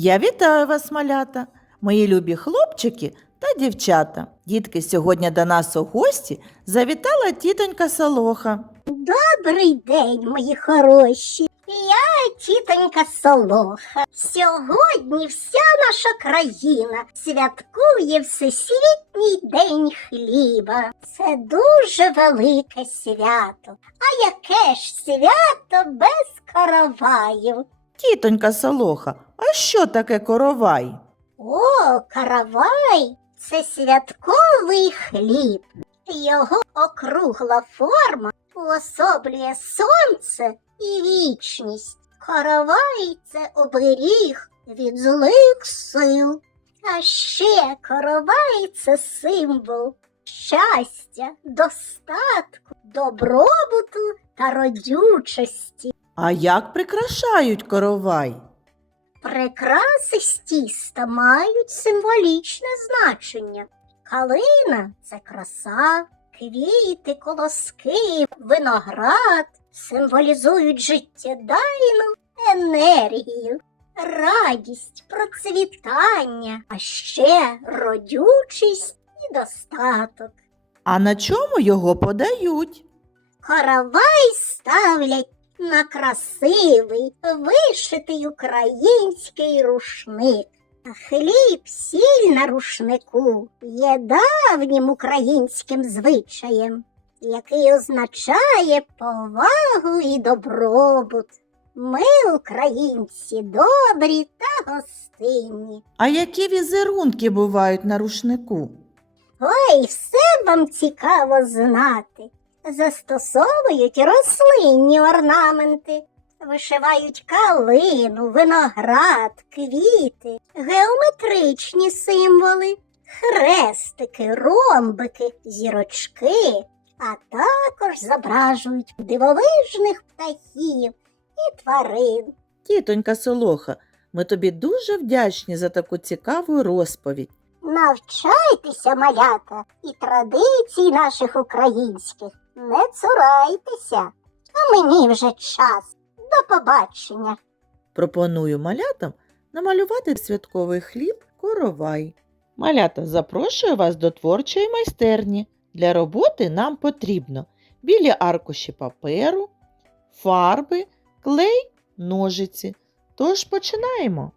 Я вітаю вас, малята, мої любі хлопчики та дівчата. Дітки, сьогодні до нас у гості завітала тітонька Солоха. Добрий день, мої хороші. Я тітонька Солоха. Сьогодні вся наша країна святкує Всесвітній день хліба. Це дуже велике свято. А яке ж свято без караваїв? Тітонька Солоха, а що таке коровай? О, каравай це святковий хліб. Його округла форма уособлює сонце і вічність. Каравай це оберіг від злих сил. А ще каравай це символ щастя, достатку, добробуту та родючості. А як прикрашають коровай? Прикраси з тіста мають символічне значення. Калина це краса, квіти, колоски, виноград символізують життєдайну енергію, радість, процвітання, а ще родючість і достаток. А на чому його подають? Каравай ставлять на красивий, вишитий український рушник. А хліб, сіль на рушнику є давнім українським звичаєм, який означає повагу і добробут. Ми, українці, добрі та гостинні. А які візерунки бувають на рушнику? Ой, все вам цікаво знати. Застосовують рослинні орнаменти, вишивають калину, виноград, квіти, геометричні символи, хрестики, ромбики, зірочки, а також зображують дивовижних птахів і тварин. Тітонька Солоха, ми тобі дуже вдячні за таку цікаву розповідь. Навчайтеся, малята, і традицій наших українських не цурайтеся. А мені вже час. До побачення. Пропоную малятам намалювати святковий хліб коровай. Малята, запрошую вас до творчої майстерні. Для роботи нам потрібно білі аркуші паперу, фарби, клей, ножиці. Тож починаємо.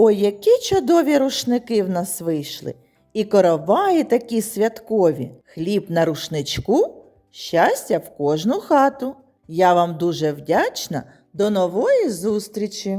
Ой, які чудові рушники в нас вийшли. І короваї такі святкові. Хліб на рушничку, щастя в кожну хату. Я вам дуже вдячна. До нової зустрічі!